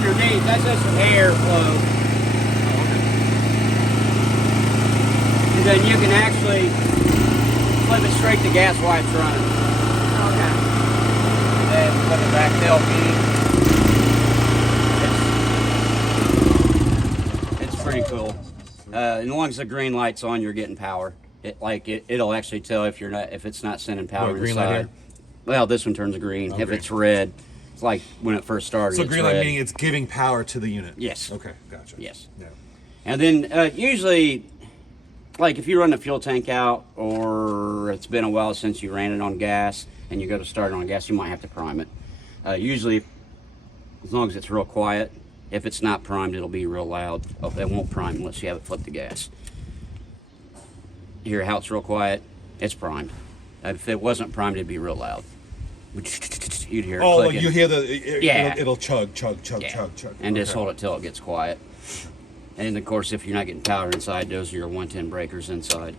underneath. That's just an airflow. And then you can actually flip it straight to gas while it's running. Okay. And then flip it back to LP. It's pretty cool. As long as the green light's on, you're getting power. It'll actually tell if it's not sending power green inside. light here? Well, this one turns green. Oh, if green. it's red, it's like when it first started. So it's green light red. meaning it's giving power to the unit. Yes. Okay, gotcha. Yes. Yeah. And then usually, like if you run the fuel tank out or it's been a while since you ran it on gas and you go to start it on gas, you might have to prime it. Usually, as long as it's real quiet. If it's not primed, it'll be real loud. Oh, it won't prime unless you have it flip to gas. You hear how it's real quiet? It's primed. If it wasn't primed, it'd be real loud. You'd hear it Oh, clicking. like you hear Yeah. it'll chug, chug, chug, Yeah. chug, chug. And just Okay. hold it till it gets quiet. And of course, if you're not getting power inside, those are your 110 breakers inside.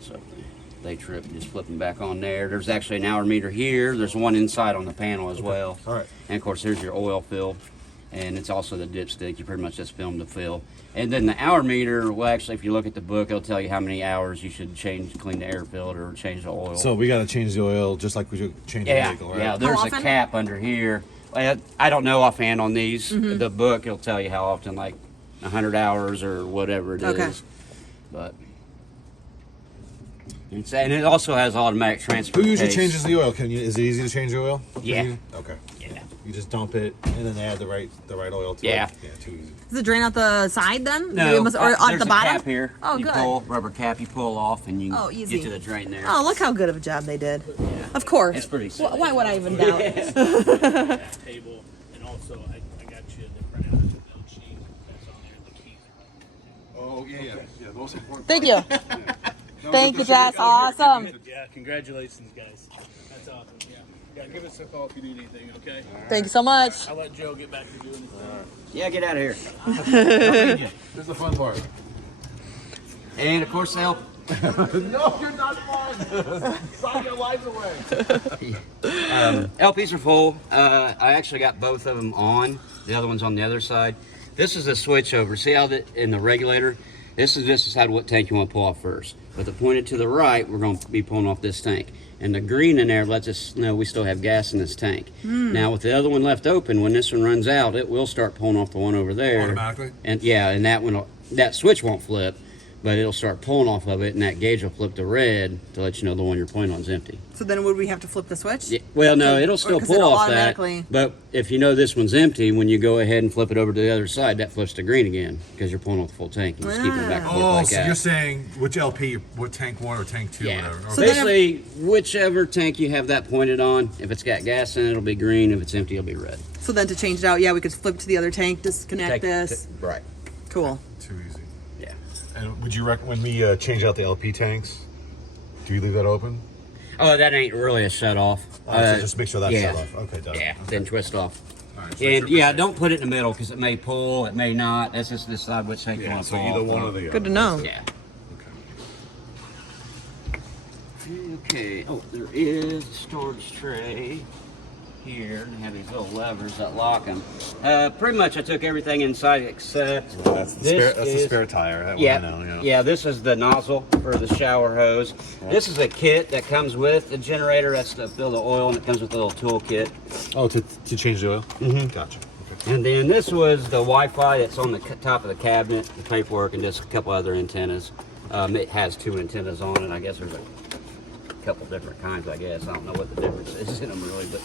So they trip, just flip them back on there. There's actually an hour meter here. There's one inside on the panel as well. All right. And of course, there's your oil fill. And it's also the dipstick. You pretty much just film the fill. And then the hour meter, well, actually, if you look at the book, it'll tell you how many hours you should clean the air filter or change the oil. So we got to change the oil just like we should change the vehicle, right? Yeah, there's How a often? cap under here. I don't know offhand on these. The book, it'll tell you how often, like 100 hours or whatever it is. Okay. But and it also has automatic transfer. Who usually case. changes the oil? Is it easy to change the oil? Yeah. Okay. Yeah. You just dump it and then they add the right oil to Yeah. it. Yeah, too easy. Does it drain out the side then? No, Or at there's the a bottom? cap here. Oh, you good. pull rubber cap, you pull off, and you Oh, easy. get to the drain there. Oh, look how good of a job they did. Of course. It's pretty simple. Why would I even doubt? Table, and also I got you the printout note sheet that's on there, the keys. Oh, yeah. Most important. Thank you. Thank you, Jess. Awesome. Yeah, congratulations, guys. That's awesome. Yeah, give us a call if you need anything, okay? Thank you so much. I'll let Joe get back to doing his thing. Yeah, get out of here. This is the fun part. And of course, they'll. No, you're not fun. Sign your lives away. LPs are full. I actually got both of them on. The other one's on the other side. This is a switch over. See how in the regulator, this is just decide what tank you want to pull off first. But the pointed to the right, we're going to be pulling off this tank. And the green in there lets us know we still have gas in this tank. Now with the other one left open, when this one runs out, it will start pulling off the one over there. Automatically? And yeah, and that switch won't flip, but it'll start pulling off of it, and that gauge will flip to red to let you know the one you're pointing on is empty. So then would we have to flip the switch? Yeah, well, no, it'll still 'cause pull it'll off that. automatically- But if you know this one's empty, when you go ahead and flip it over to the other side, that flips to green again because you're pulling off the full tank. You just keep it back and forth Oh, like so that. you're saying which LP, what tank 1 or tank 2, Yeah. whatever. So Okay. then if- basically, whichever tank you have that pointed on, if it's got gas in it, it'll be green. If it's empty, it'll be red. So then to change it out, yeah, we could flip to the other tank, disconnect this. Right. Cool. Too easy. Yeah. And would you recommend when we change out the LP tanks? Do you leave that open? Oh, that ain't really a shut off. So just make sure that's yeah. shut off. Okay, done. Yeah, then twist off. All right, so And it's yeah, your- don't put it in the middle because it may pull, it may not. That's just decide which tank you Yeah, want to so pull either off one on. or the other. Good to know. Yeah. Okay. Oh, there is a storage tray here. They have these little levers that lock them. Pretty much, I took everything inside except That's the this spare. That's the spare tire. That Yeah, one I know. yeah. This is the nozzle for the shower hose. This is a kit that comes with the generator. That's to fill the oil, and it comes with a little tool kit. Oh, to change the oil. Mm-hmm. Gotcha. Okay. And then this was the Wi-Fi that's on the top of the cabinet, the paperwork, and just a couple other antennas. It has 2 antennas on it. I guess there's a couple different kinds. I guess I don't know what the difference is in them really, but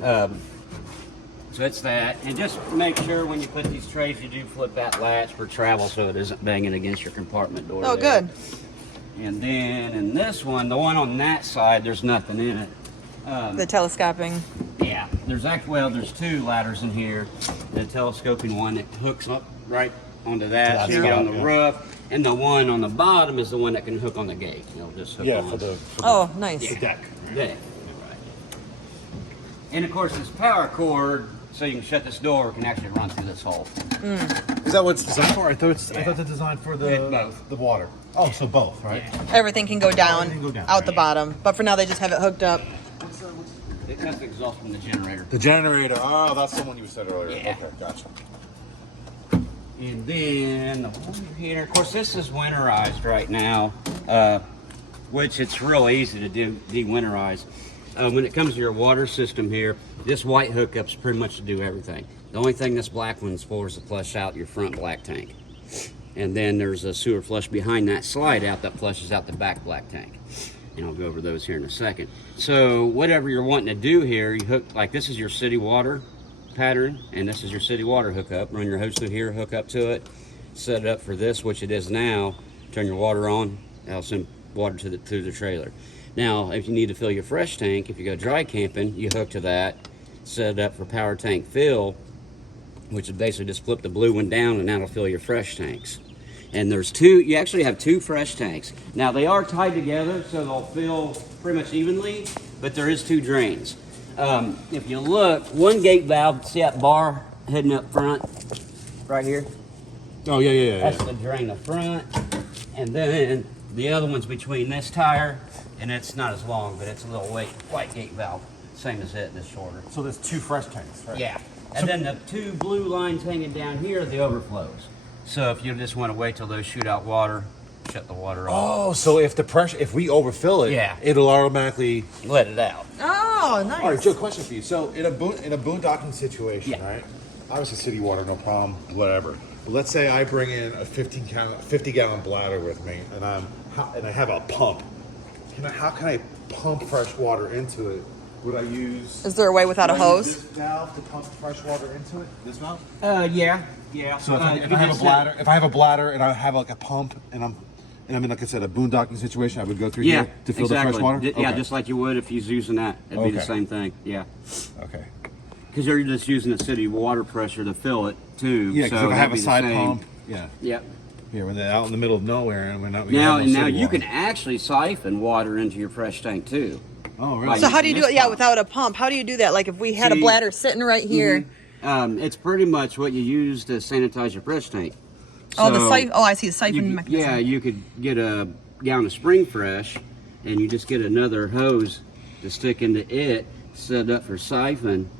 so it's that. And just make sure when you put these trays, you do flip that latch for travel so it isn't banging against your compartment door. Oh, there. good. And then in this one, the one on that side, there's nothing in it. The telescoping. Yeah, there's actually, well, there's 2 ladders in here. The telescoping one that hooks up right onto that, so you get on the roof. And the one on the bottom is the one that can hook on the gate. You'll just hook Yeah, on. for the Oh, nice. deck. Yeah, right. And of course, this power cord, so you can shut this door, can actually run through this hole. Is that what it's designed for? I thought it's designed for both. the water. Oh, so both, right? Everything can go down, Everything can go down, out the right. bottom. But for now, they just have it hooked up. That's the exhaust from the generator. The generator. Oh, that's the one you said earlier. Yeah. Okay, gotcha. And then the water heater. Of course, this is winterized right now, which it's real easy to de-winterize. When it comes to your water system here, this white hookup's pretty much to do everything. The only thing this black one's for is to flush out your front black tank. And then there's a sewer flush behind that slide out that flushes out the back black tank. And I'll go over those here in a second. So whatever you're wanting to do here, you hook, like this is your city water pattern, and this is your city water hookup. Run your hose through here, hook up to it, set it up for this, which it is now. Turn your water on, that'll send water to the trailer. Now, if you need to fill your fresh tank, if you go dry camping, you hook to that, set it up for power tank fill, which is basically just flip the blue one down and that'll fill your fresh tanks. And there's two, you actually have two fresh tanks. Now they are tied together so they'll fill pretty much evenly, but there is two drains. If you look, one gate valve, see that bar heading up front, right here? Oh, yeah. That's the drain up front. And then the other one's between this tire, and it's not as long, but it's a little white gate valve. Same as it, just shorter. So there's two fresh tanks, right? Yeah. And then the two blue lines hanging down here are the overflows. So if you just want to wait till those shoot out water, shut the water off. Oh, so if we overfill it, Yeah. it'll automatically. Let it out. Oh, nice. All right, Joe, question for you. So in a boondocking situation, Yeah. right? Obviously, city water, no problem, whatever. But let's say I bring in a 50-gallon bladder with me, and I have a pump. How can I pump fresh water into it? Would I use? Is there a way without a would I use hose? This valve to pump fresh water into it. This valve. Yeah. So if I have a bladder, and I have like a pump, and I'm in, like I said, a boondocking situation, I would go through here to fill the fresh water. Yeah, Okay. just like you would if you was using that. It'd be the Okay. same thing. Yeah. Okay. Because you're just using the city water pressure to fill it too. Yeah, because so if I have that'd a be the side same. pump, yeah. Yep. Here, when they're out in the middle of nowhere, and we're not. Now you can actually siphon water into your fresh tank too. Oh, really? Like- So how do you do This it? Yeah, pump. without a pump. How do you do that? Like if we had a See- bladder sitting right here. It's pretty much what you use to sanitize your fresh tank. Oh, the So, siphon. Oh, I see the siphon mechanism. Yeah, you could get a gallon of Spring Fresh, and you just get another hose to stick into it, set it up for siphon,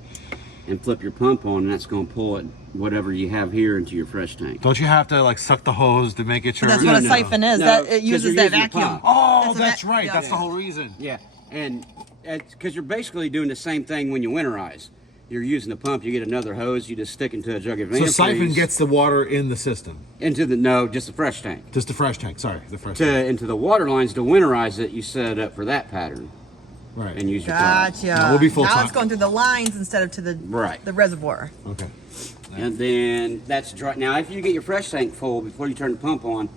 and flip your pump on, and that's going to pull it whatever you have here into your fresh tank. Don't you have to like suck the hose to make it sure? That's what a No. siphon is. No, That it 'cause uses you're that using a vacuum. pump. Oh, a that's vac- right. yeah. That's the whole reason. Yeah, and because you're basically doing the same thing when you winterize. You're using the pump, you get another hose, you just stick into a jug of So antifreeze. siphon gets the water in the system, into just the fresh tank. just the fresh tank. Sorry, the fresh tank. Into the water lines to winterize it, you set it up for that pattern Right. and use your pump. Gotcha. No, we'll be full now time. it's going through the lines instead of to the Right. the reservoir. Okay. And then that's dry. Now, if you get your fresh tank full before you turn the pump on,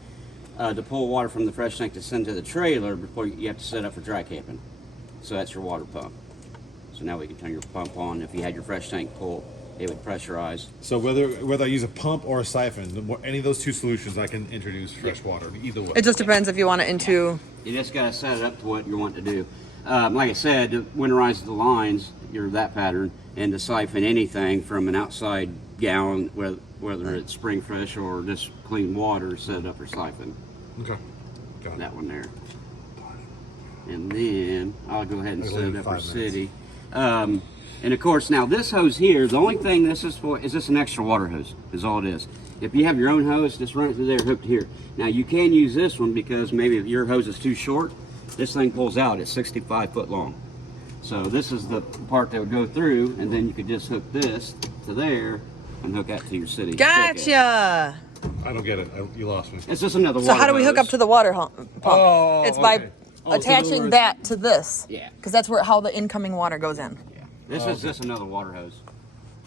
to pull water from the fresh tank to send to the trailer, before you have to set up for dry camping. So that's your water pump. So now we can turn your pump on. If you had your fresh tank full, it would pressurize. So whether I use a pump or a siphon, any of those two solutions, I can introduce fresh water either way. It just depends if you want it into. You just got to set it up to what you want to do. Like I said, to winterize the lines, you're that pattern, and to siphon anything from an outside gallon, whether it's Spring Fresh or just clean water, set it up for siphon. Okay. Got it. That one there. And then I'll go ahead and There's set only it up for 5 city. And of course, now this hose here, the only thing this is for is this an extra water hose, is all it is. If you have your own hose, just run it through there, hooked here. Now you can use this one because maybe if your hose is too short, this thing pulls out. It's 65 foot long. So this is the part that would go through, and then you could just hook this to there and hook that to your city. spigot. Gotcha. I don't get it. You lost me. It's just another So water how do we hook hose. up to the water pump? Oh, It's by okay. Oh, so in other attaching words- that to this. Yeah. Because that's how the incoming water goes in. Yeah. This is just another water hose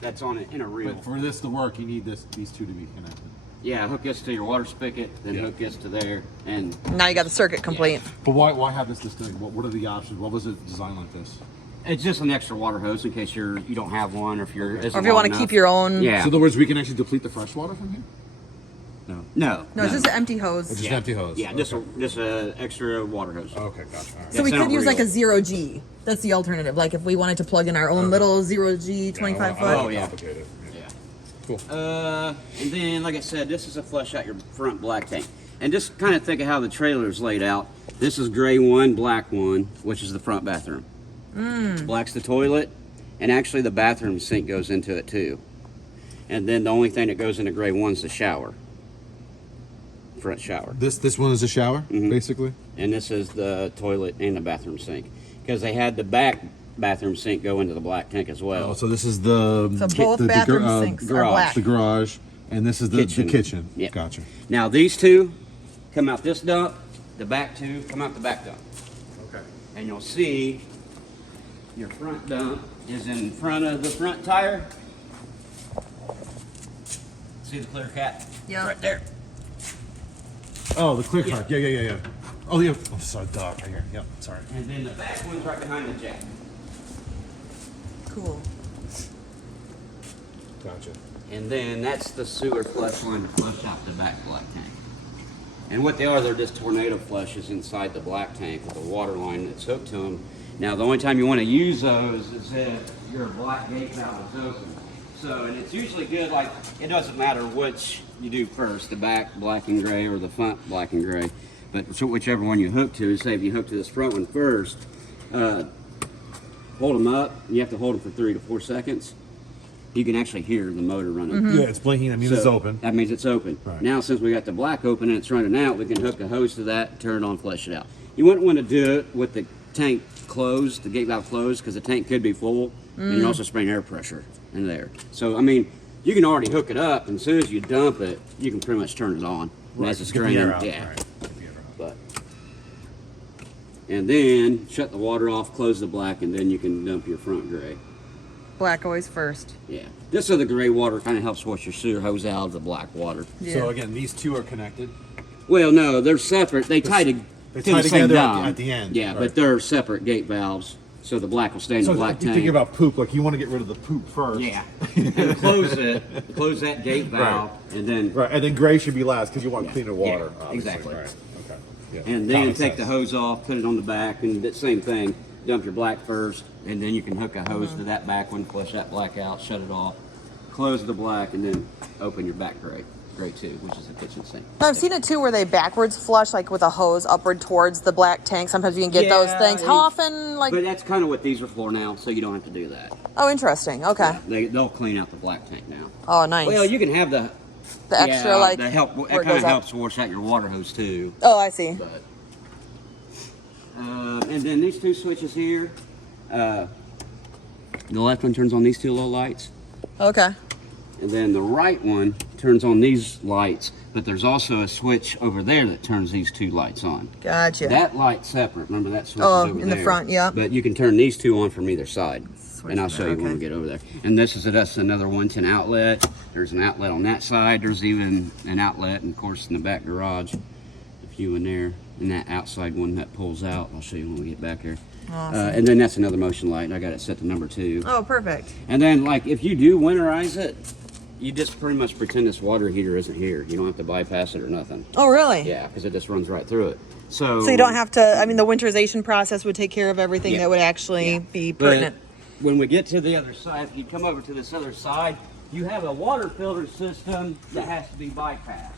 that's on it in a reel. But for this to work, you need these two to be connected. Yeah, hook this to your water spigot, then Yeah. hook this to there, and Now you got the circuit complete. But why have this thing? What are the options? What was it designed like this? it's just an extra water hose in case you don't have one, or if you're Or if you want to keep your own. yeah. So in other words, we can actually deplete the fresh water from here? no, No, it's just an empty hose. It's just an empty hose. Yeah, just a extra water hose. Okay, gotcha. All right. So we It's not could use like real. a 0G. That's the alternative. Like if we wanted to plug in our own little 0G 25 foot. Oh, yeah. Complicated. Yeah. Cool. And then, like I said, this is a flush out your front black tank. And just kind of think of how the trailer is laid out. This is gray one, black one, which is the front bathroom. Black's the toilet, and actually the bathroom sink goes into it too. And then the only thing that goes into gray one's the shower, front shower. This one is a shower, basically. And this is the toilet and the bathroom sink, because they had the back bathroom sink go into the black tank as well. Oh, so this is the So both bathroom sinks are garage. black. the garage, and this is the kitchen. Yeah. Gotcha. Now these two come out this dump, the back two come out the back dump. Okay. And you'll see your front dump is in front of the front tire. See the clear cap? Yeah. Right there. Oh, the clear card. Yeah. Oh, yeah. Oh, sorry, dog right here. Yep. Sorry. And then the back one's right behind the jack. Cool. Gotcha. And then that's the sewer flush line to flush out the back black tank. And what they are, they're just tornado flushes inside the black tank with a water line that's hooked to them. Now, the only time you want to use those is if your black gate valve is open. So, and it's usually good, like, it doesn't matter which you do first, the back black and gray or the front black and gray. But so whichever one you hook to, say if you hook to this front one first, hold them up. You have to hold them for 3 to 4 seconds. You can actually hear the motor running. Yeah, it's blinking. That means it's open. That means it's open. Right. Now, since we got the black open and it's running out, we can hook a hose to that, turn it on, flush it out. You wouldn't want to do it with the tank closed, the gate valve closed, because the tank could be full, and you're also spraying air pressure in there. So, I mean, you can already hook it up, and as soon as you dump it, you can pretty much turn it on. Right, As it's get the draining. air out. Yeah. Right. Get the air out. But, and then shut the water off, close the black, and then you can dump your front gray. Black always first. Yeah. This other gray water kind of helps wash your sewer hose out of the black water. Yeah. So again, these two are connected. Well, no, they're separate. They tie to They to tie the same together dome. at the end. Yeah, Right. but they're separate gate valves, so the black will stay in So the black if you're tank. thinking about poop, like you want to get rid of the poop first. Yeah, and close that gate valve, and then Right, and then gray should be last because you want cleaner water. Yeah, obviously. exactly. Right. Okay. Yeah. and then Common take the sense. hose off, put it on the back, and the same thing. Dump your black first, and then you can hook a hose to that back one, flush that black out, shut it off, close the black, and then open your back gray too, which is the kitchen sink. I've seen it too where they backwards flush, like with a hose upward towards the black tank. Sometimes you can get those Yeah, things. How often, like? But that's kind of what these are for now, so you don't have to do that. Oh, interesting. Okay. They'll clean out the black tank now. Oh, nice. Well, you can have the extra, like, the help. where It it kind goes of up. helps wash out your water hose too. Oh, I see. But and then these two switches here. The left one turns on these two little lights, Okay. and then the right one turns on these lights. But there's also a switch over there that turns these two lights on. Gotcha. That light's separate. Remember that switch Oh, is over in the there. front, yeah. But you can turn these two on from either side. And I'll show you when okay. we get over there. And this is that's another 110 outlet. There's an outlet on that side. There's even an outlet, and of course, in the back garage, a few in there. And that outside one that pulls out. I'll show you when we get back there. And then that's another motion light. I got it set to number 2. Oh, perfect. And then, like, if you do winterize it, you just pretty much pretend this water heater isn't here. You don't have to bypass it or nothing. Oh, really? Yeah, because it just runs right through it. So So you don't have to, I mean, the winterization process would take care of everything Yeah. that would actually be But pertinent. when we get to the other side, if you come over to this other side, you have a water filter system that has to be bypassed.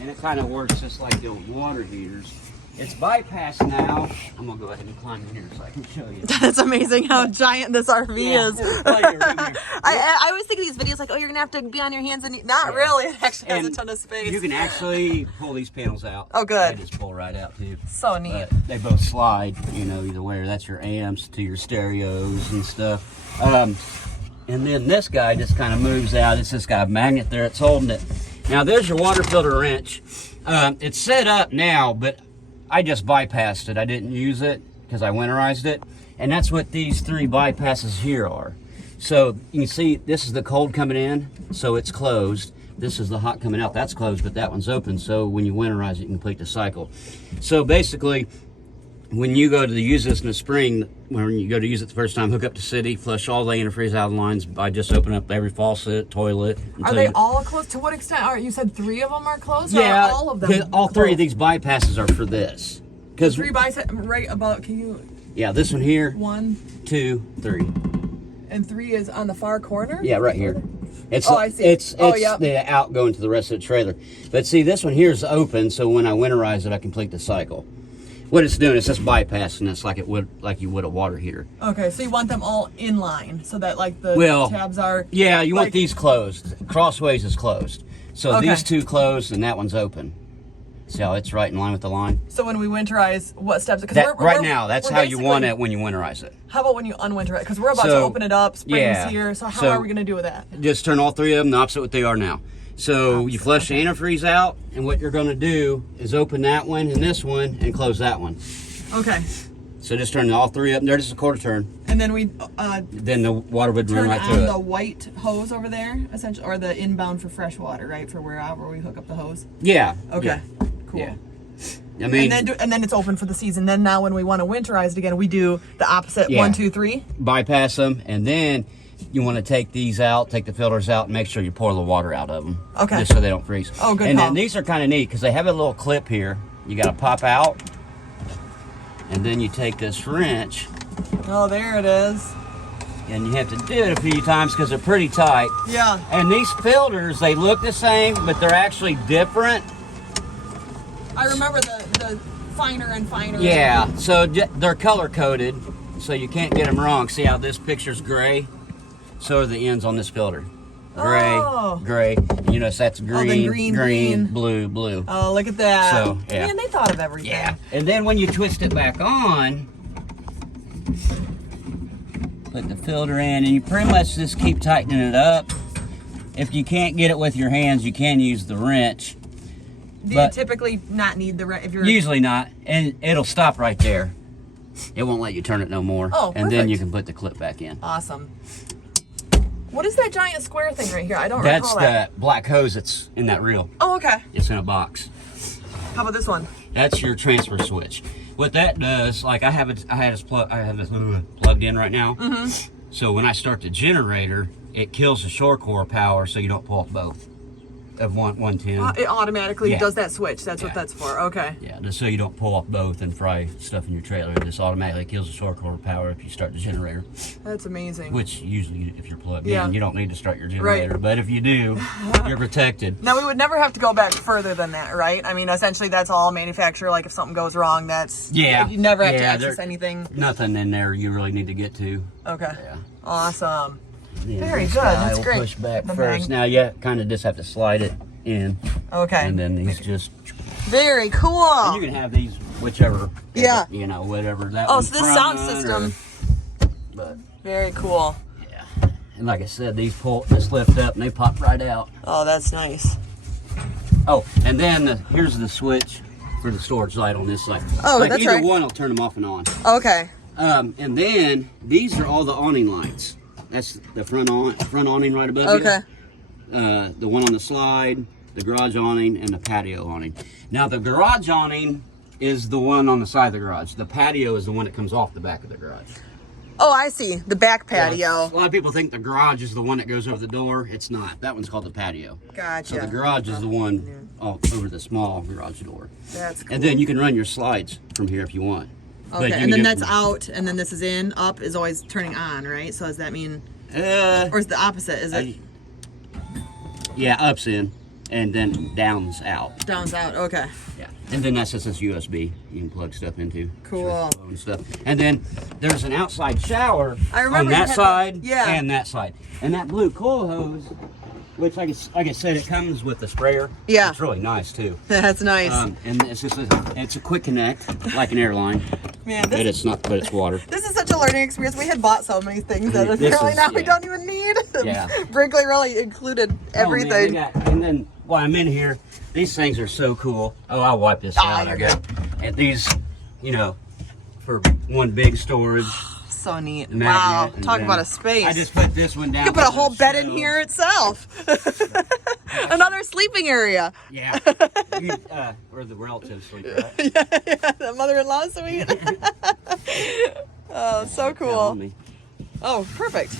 And it kind of works just like the old water heaters. It's bypassed now. I'm going to go ahead and climb in here so I can show you. That's amazing how giant this RV is. it's like a- I always think of these videos like, oh, you're going to have to be on your hands and knees. Not really. It actually has a And ton of space. You can actually pull these panels out. Oh, good. They just pull right out too. So neat. But they both slide, you know, either way. That's your amps to your stereos and stuff. And then this guy just kind of moves out. It's just got a magnet there. It's holding it. Now there's your water filter wrench. It's set up now, but I just bypassed it. I didn't use it because I winterized it. And that's what these 3 bypasses here are. So you can see this is the cold coming in, so it's closed. This is the hot coming out, that's closed, but that one's open. So when you winterize it, you complete the cycle. So basically, when you go to use this in the spring, when you go to use it the first time, hook up to city, flush all the antifreeze out of the lines by just opening up every faucet, toilet. Are until they you- all closed? To what extent? Are you said 3 of them are closed? Yeah, or are all of 'cause them. all 3 of closed? these bypasses are for this. Because 3 bicep right above. Can you? yeah, this one here, 1 2, 3. and 3 is on the far corner. Yeah, right here. It's Oh, I see. It's Oh, yep. the outgoing to the rest of the trailer. But see, this one here is open, so when I winterize it, I complete the cycle. What it's doing is just bypassing this like you would a water heater. Okay, so you want them all in line so that like the Well, tabs are. Yeah, you want like- these closed. Crossways is closed. So Okay. these two closed and that one's open. See how it's right in line with the line? So when we winterize, what steps? Because Right now, that's we're how you want basically- it when you winterize it. How about when you unwinterize? Because we're about to So, open it up. Spring's yeah. here. So how So- are we gonna do with that? Just turn all three of them the opposite what they are now. So you flush the antifreeze out, and what you're going to do is open that one and this one and close that one. Okay, So just turn all three up. There, just a quarter turn. and then we Then the water would run turn right on through the it. white hose over there, essentially, or the inbound for fresh water, right? For wherever we hook up the hose. Yeah. Okay, Yeah. cool. Yeah. I mean, And then it's open for the season. Then now when we want to winterize it again, we do the opposite. Yeah. 1, 2, 3. bypass them, and then you want to take these out, take the filters out, and make sure you pour the water out of them. Okay. Just so they don't freeze. Oh, good And call. then these are kind of neat because they have a little clip here. You got to pop out, and then you take this wrench, Oh, there it is. and you have to do it a few times because they're pretty tight. Yeah. And these filters, they look the same, but they're actually different. I remember the finer and finer. Yeah, so they're color coded, so you can't get them wrong. See how this picture's gray? So are the ends on this filter. Gray, Oh. gray. You notice that's green, then green. blue, blue. Oh, look at that. So, yeah. Man, they thought of everything. Yeah. And then when you twist it back on, put the filter in, and you pretty much just keep tightening it up. If you can't get it with your hands, you can use the wrench. Do But- you typically not need the if you're Usually not, and it'll stop right there. It won't let you turn it no more. Oh, and then you perfect. can put the clip back in. awesome? What is that giant square thing right here? I don't That's recall the that. black hose that's in that reel. Oh, okay. It's in a box. How about this one? That's your transfer switch. What that does, like I have it plugged in right now. Mm-hmm. So when I start the generator, it kills the shore core power, so you don't pull off both of 110. It automatically Yeah. does that switch. That's what Yeah. that's for. Okay. Yeah, just so you don't pull off both and fry stuff in your trailer. It just automatically kills the shore core power if you start the generator. That's amazing. Which usually, if you're plugged Yeah. in, you don't need to start your generator. But if you do, you're protected. Now we would never have to go back further than that, right? I mean, essentially that's all manufacturer. Like if something goes wrong, that's Yeah. You never have to Yeah, access there- anything. Nothing in there you really need to get to. Okay. Yeah. Awesome. Then Very this good, guy that's will great. Push back The first. mag- Now you kind of just have to slide it in, Okay. and then these just. Very cool. And you can have these whichever. Yeah. You know, whatever that. Oh, one's so this sound front system. but Very cool. yeah, and like I said, these just lift up and they pop right out. Oh, that's nice. Oh, and then here's the switch for the storage light on this side. Oh, like that's either right. one will turn them off and on. Okay. And then these are all the awning lights. That's the front awning right above Okay. you. The one on the slide, the garage awning, and the patio awning. Now the garage awning is the one on the side of the garage. The patio is the one that comes off the back of the garage. Oh, I see. The back patio. A lot of people think the garage is the one that goes over the door. It's not. That one's called the patio. Gotcha. So the garage is the one over the small garage door. That's cool. And then you can run your slides from here if you want. But Okay, you and can then do- that's out, and then this is in. Up is always turning on, right? So does that mean, Uh, or is the opposite? Is it yeah, up's in, and then down's out. down's out? Okay. Yeah, and then that's just this USB you can plug stuff into. Cool. Sure, and stuff. And then there's an outside shower I remember on you that had side yeah. and that side. And that blue coil hose, which like I said, it comes with the sprayer. Yeah. It's really nice too. That's nice. And it's just it's a quick connect, like an airline. Man, But this, it's not. But it's water. this is such a learning experience. We had bought so many things that This apparently is- now we yeah. don't even need. Yeah. Brinkley really included Oh, man, everything. they got- and then while I'm in here, these things are so cool. Oh, I'll wipe this out. you're I got. And these, you know, for one big storage. So neat. magnet, Wow. and Talk then about a space. I just put this one down. you could put a for whole the bed in shelves. here itself. Another sleeping area. Yeah. You, or the relatives sleep, right? The mother-in-law suite. Oh, so Count on cool. me. Oh, perfect.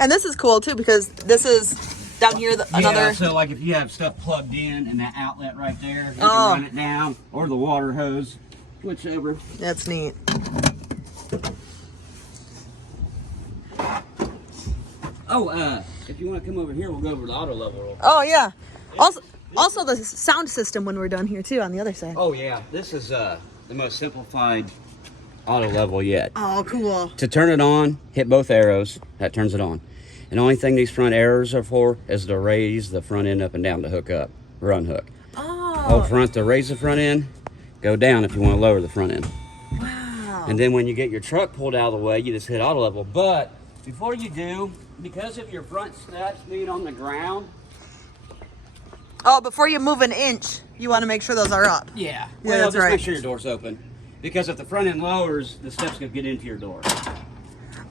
And this is cool too because this is down here another. Yeah, so like if you have stuff plugged in and that outlet right there, you Oh. can run it down, or the water hose, whichever. That's neat. Oh, if you want to come over here, we'll go over the auto level. real quick. Oh yeah. Also the sound system when we're done here too on the other side. Oh yeah, this is the most simplified auto level yet. Oh, cool. To turn it on, hit both arrows. That turns it on. And the only thing these front arrows are for is to raise the front end up and down to hook up, run hook. Oh. Hold front to raise the front end, go down if you want to lower the front end. Wow. And then when you get your truck pulled out of the way, you just hit auto level. But before you do, because if your front steps being on the ground. Oh, before you move an inch, you want to make sure those are up. Yeah. Yeah, Well, that's just right. make sure your door's open. Because if the front end lowers, the steps could get into your door.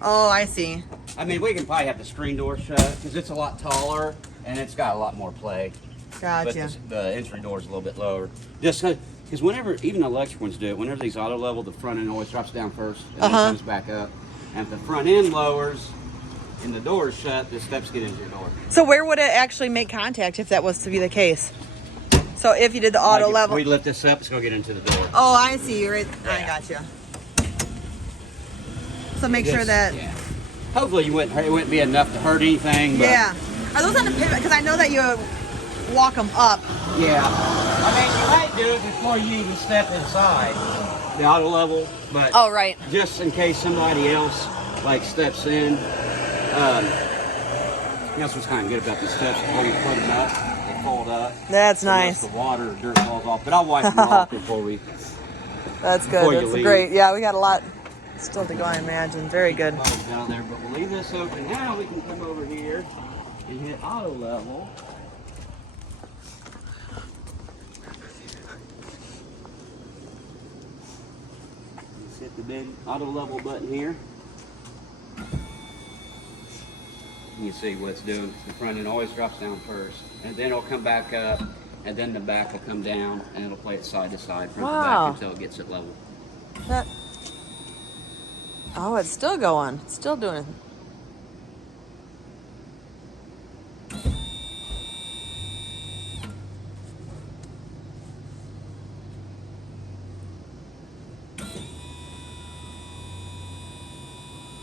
Oh, I see. I mean, we can probably have the screen door shut because it's a lot taller and it's got a lot more play. But Gotcha. the entry door is a little bit lower. Just because whenever, even the electric ones do it, whenever these auto level, the front end always drops down first and then comes back up. And if the front end lowers and the door is shut, the steps get into your door. So where would it actually make contact if that was to be the case? So if you did the auto Like if level. we lift this up, it's going to get into the door. Oh, I see. Right. I Yeah. got you. So make sure Just- that. Yeah. Hopefully it wouldn't be enough to hurt anything. But Yeah. Are those on the pivot? Because I know that you walk them up. Yeah. I mean, you might do it before you even step inside the auto level, but Oh, right. just in case somebody else like steps in, that's what's kind of good about these steps. Before you put them up, they fold up. That's So most nice. of the water or dirt falls off, but I'll wipe them off before we That's Before good. you That's leave. great. Yeah, we got a lot still to go, I imagine. Very good. close down there. But we'll leave this open. Now we can come over here and hit auto level. Just hit the big auto level button here. You see what it's doing. The front end always drops down first, and then it'll come back up, and then the back will come down, and it'll play it side to side, front to Wow. back until it gets it level. That... Oh, it's still going. It's still doing it.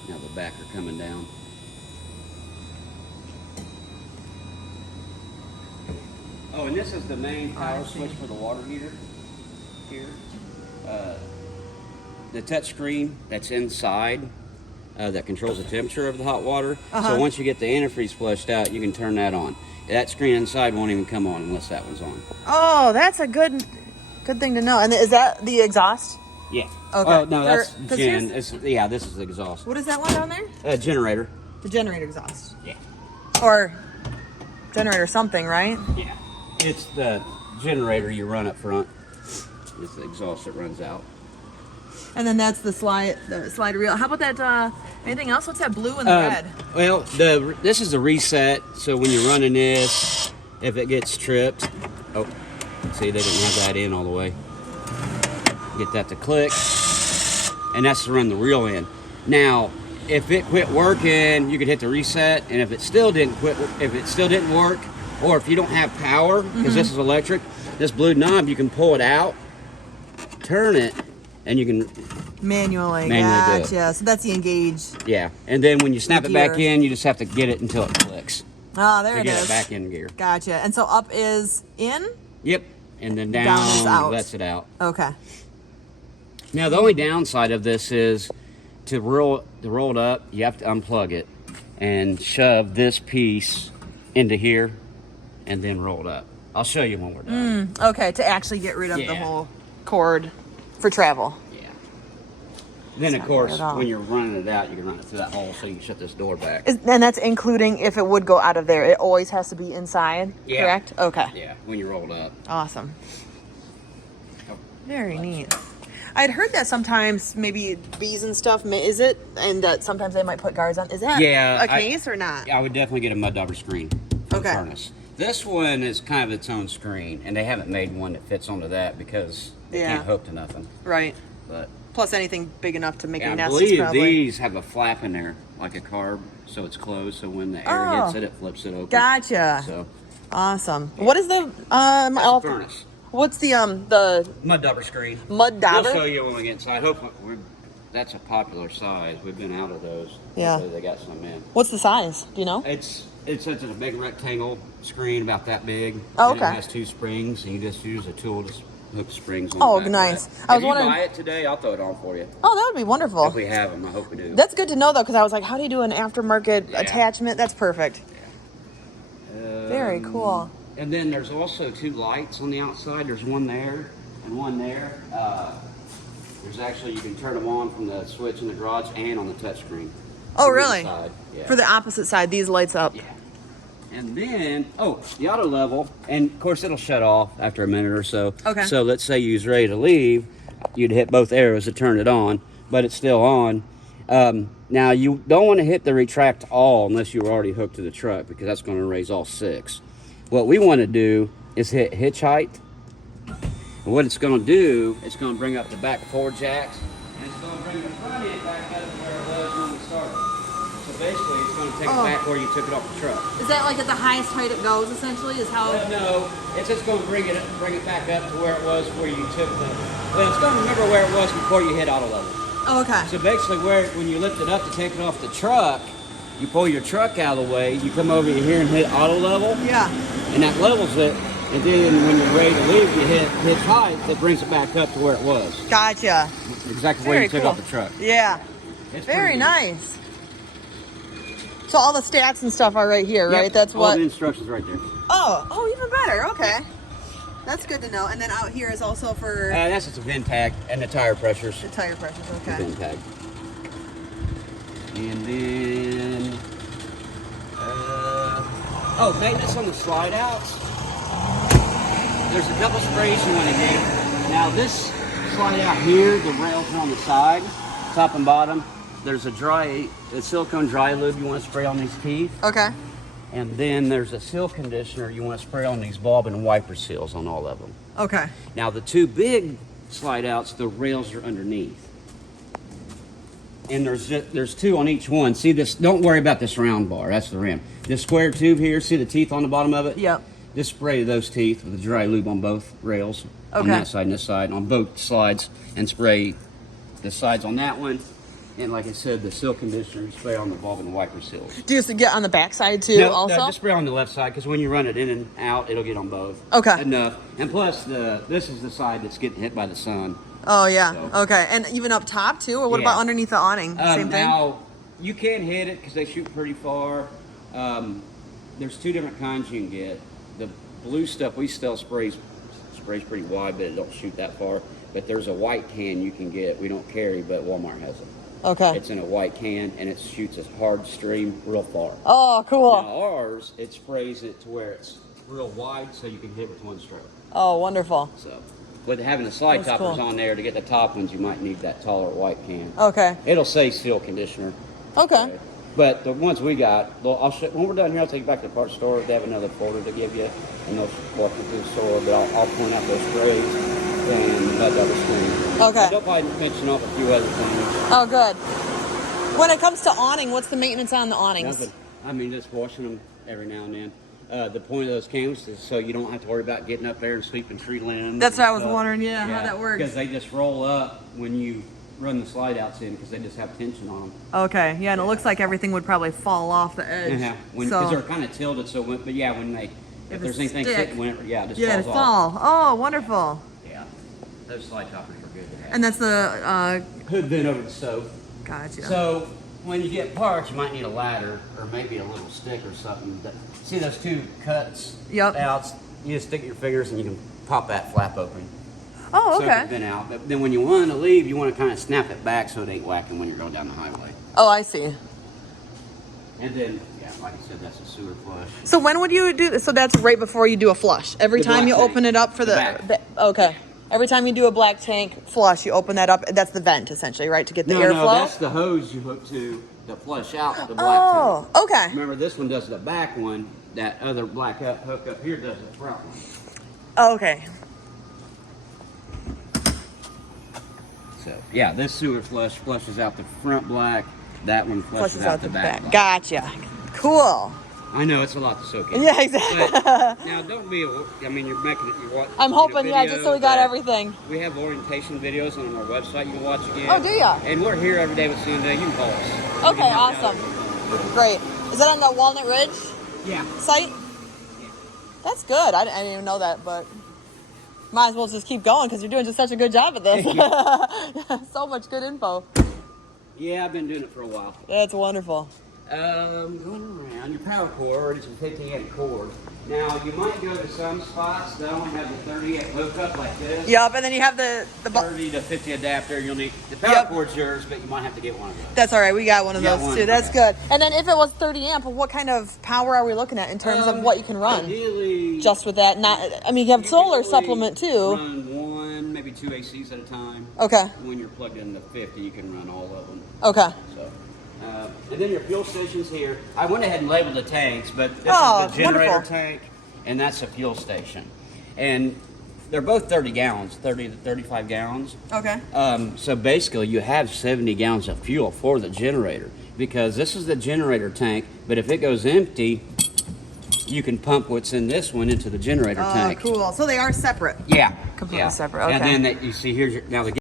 Now the back are coming down. Oh, and this is the main power switch for the water heater here. The touch screen that's inside that controls the temperature of the hot water. So once you get the antifreeze flushed out, you can turn that on. That screen inside won't even come on unless that one's on. Oh, that's a good thing to know. And is that the exhaust? Yeah. Okay. Oh, no, that's 'cause gen. here's- Yeah, this is the exhaust. What is that one down there? Generator. The generator exhaust. Yeah. Or generator something, right? Yeah. It's the generator you run up front. It's the exhaust that runs out. And then that's the slide reel. How about that? Anything else? What's that blue and the red? Well, this is a reset. So when you're running this, if it gets tripped, oh, see they didn't have that in all the way. Get that to click, and that's to run the reel in. Now, if it quit working, you could hit the reset, and if it still didn't work, or if you don't have power, because this is electric, this blue knob you can pull it out, turn it, and you can Manually. Manually do it. Gotcha. So that's the engage. yeah. And then when you snap The it back gear. in, you just have to get it until it clicks. Oh, there To it get is. it back in gear. Gotcha. And so up is in? Yep. And then Down down, is out. lets it out. Okay. Now the only downside of this is to roll it up, you have to unplug it and shove this piece into here and then roll it up. I'll show you when we're done. Okay, to actually get rid of the Yeah. whole cord for travel. Yeah. Then of not course, bad at all. when you're running it out, you can run it through that hole so you can shut this door back. And that's including if it would go out of there. It always has to be inside, Yeah. correct? Okay. Yeah, when you roll it up. Awesome. Very neat. I'd heard that sometimes maybe bees and stuff, is it? And that sometimes they might put guards on. Is that Yeah, a case or not? I would definitely get a mud dauber screen for Okay. the furnace. This one is kind of its own screen, and they haven't made one that fits onto that because they Yeah. can't hook to nothing. Right. But Plus anything big enough to make yeah, a I nest is believe probably. these have a flap in there, like a carb, so it's closed. So when the air Oh. hits it, it flips it open. Gotcha. So Awesome. What is the furnace, what's the mud dauber screen. mud We'll show dauber? you when we get inside. Hopefully, that's a popular size. We've been out of those. Yeah. Hopefully they got some in. What's the size? Do you know? It's a big rectangle screen about that big. Oh, and okay. It has two springs, and you just use a tool to hook springs on Oh, the back of nice. that. I was If you wondering- buy it today, I'll throw it on for you. Oh, that would be wonderful. If we have them, I hope we do. That's good to know though, because I was like, how do you do an aftermarket Yeah. attachment? That's perfect. Very cool. And then there's also 2 lights on the outside. There's one there and one there. There's actually, you can turn them on from the switch in the garage and on the touchscreen. Oh, From really? either side. Yeah. For the opposite side, these lights up. Yeah. And then, the auto level, and of course it'll shut off after a minute or so. Okay. So let's say you was ready to leave, you'd hit both arrows to turn it on, but it's still on. Now you don't want to hit the retract all unless you were already hooked to the truck, because that's going to raise all 6. What we want to do is hit hitch height. And what it's going to do, it's going to bring up the back 4 jacks, and it's going to bring the front end back up to where it was when we started. So basically, it's going to take it back where you took it off the truck. Is that like at the highest height it goes? Essentially, is how. No, it's just going to bring it back up to where it was where you took the. Well, it's going to remember where it was before you hit auto level. Oh, okay. So basically, when you lift it up to take it off the truck, you pull your truck out of the way, you come over here and hit auto level, Yeah. and that levels it. And then when you're ready to leave, you hit height, that brings it back up to where it was. Gotcha. Exactly where Very you took cool. off the truck. Yeah. It's Very pretty good. nice. So all the stats and stuff are right here, right? Yep, That's all what. the instructions right there. Oh, even better. Okay. That's good to know. And then out here is also for That's just a VIN tag and the tire pressures. the tire pressures. The Okay. VIN tag. And then, maintenance on the slide outs. There's a couple sprays you want to get. Now this slide out here, the rails are on the side, top and bottom. There's a silicone dry lube you want to spray on these teeth. Okay. And then there's a seal conditioner you want to spray on these bulb and wiper seals on all of them. Okay. Now the 2 big slide outs, the rails are underneath. And there's 2 on each one. See this, don't worry about this round bar, that's the rim. This square tube here, see the teeth on the bottom of it? Yep. Just spray those teeth with a dry lube on both rails. On Okay. that side and this side, on both slides, and spray the sides on that one. And like I said, the seal conditioner, you spray on the bulb and wiper seals. Do you just get on the back side too? Also. just spray on the left side, because when you run it in and out, it'll get on both. Okay. Enough. And plus, this is the side that's getting hit by the sun. Oh yeah. So- Okay. And even up top too, or what Yeah. about underneath the awning? Same thing. Now, you can hit it because they shoot pretty far. There's 2 different kinds you can get. The blue stuff we sell sprays pretty wide, but it don't shoot that far. But there's a white can you can get. We don't carry, but Walmart has it. Okay. It's in a white can, and it shoots a hard stream real far. Oh, cool. Now ours, it sprays it to where it's real wide, so you can hit with 1 stroke. Oh, wonderful. So, with having the slide That's toppers cool. on there, to get the top ones, you might need that taller white can. Okay. It'll say seal conditioner. Okay. But the ones we got, when we're done here, I'll take you back to the parts store. They have another folder to give you, and they'll walk you through the store. But I'll point out those sprays and that double screen. Okay. They'll probably mention off a few other things. Oh, good. When it comes to awning, what's the maintenance on the awnings? Nothing. I mean, just washing them every now and then. The point of those cans is so you don't have to worry about getting up there and sweeping tree limbs. That's and what I was stuff. wondering, yeah, how that works. Because they just roll up when you run the slide outs in, because they just have tension on them. Okay. Yeah, and it looks like everything would probably fall off the edge. Yeah, because so they're kind of tilted. So, when if If there's it's anything stick, sitting, when it just yeah, to falls off. fall. Oh, wonderful. Yeah, those slide toppers are good to have. And that's the Hood bent over the stove. gotcha. So when you get parts, you might need a ladder or maybe a little stick or something. See those 2 cuts? Yep. Outs. You just stick your fingers and you can pop that flap open. Oh, So okay. it's been out. But then when you want to leave, you want to kind of snap it back so it ain't whacking when you're going down the highway. Oh, I see. And then, yeah, like I said, that's a sewer flush. So when would you do this? So that's right before you do a flush. Every The time black you tank. open it up for The the, back. okay. Every time you do a black tank flush, you open that up. That's the vent essentially, right, to get the No, airflow. that's the hose you hook to flush out the black Oh, tank. okay. Remember, this one does the back one. That other black hook up here does the front one. Oh, okay. So, yeah, this sewer flush flushes out the front black. That one flushes, out the back. black. Gotcha. Cool. I know it's a lot to soak in. Yeah, exactly. But now, don't be. I mean, you're making it. You're watching. I'm hoping, yeah, just so we got everything. We have orientation videos on our website. You can watch again. Oh, do ya? And we're here every day with Sunday. You can call us. We Okay, can help you awesome. out. Great. Is that on the Walnut Ridge Yeah. site? That's good. I didn't even know that, but Might as well just keep going because you're doing just such a good job at this. So much good info. Yeah, I've been doing it for a while. That's wonderful. Going around your power cord is a 58 cord. Now you might go to some spots that only have the 38 hookup like this. Yep, and then you have the 30 to 50 adapter. You'll need the power Yep. cord's yours, but you might have to get one of those. That's all right. We got one of You got those one? too. That's Okay. good. And then if it was 30 amp, what kind of power are we looking at in terms of what you can run? Ideally, Just with that, not. I mean, you have you solar can only supplement too. Run one, maybe two ACs at a time. Okay. When you're plugged in the 50, you can run all of them. Okay. So, and then your fuel stations here. I went ahead and labeled the tanks, but this Oh, is the generator wonderful. tank, and that's a fuel station. And they're both 30 gallons, 30 to 35 gallons. Okay. So basically, you have 70 gallons of fuel for the generator because this is the generator tank. But if it goes empty, you can pump what's in this one into the generator Oh, tank. cool. So they are separate. Yeah, Completely yeah. separate, And okay. then you see here's your, now the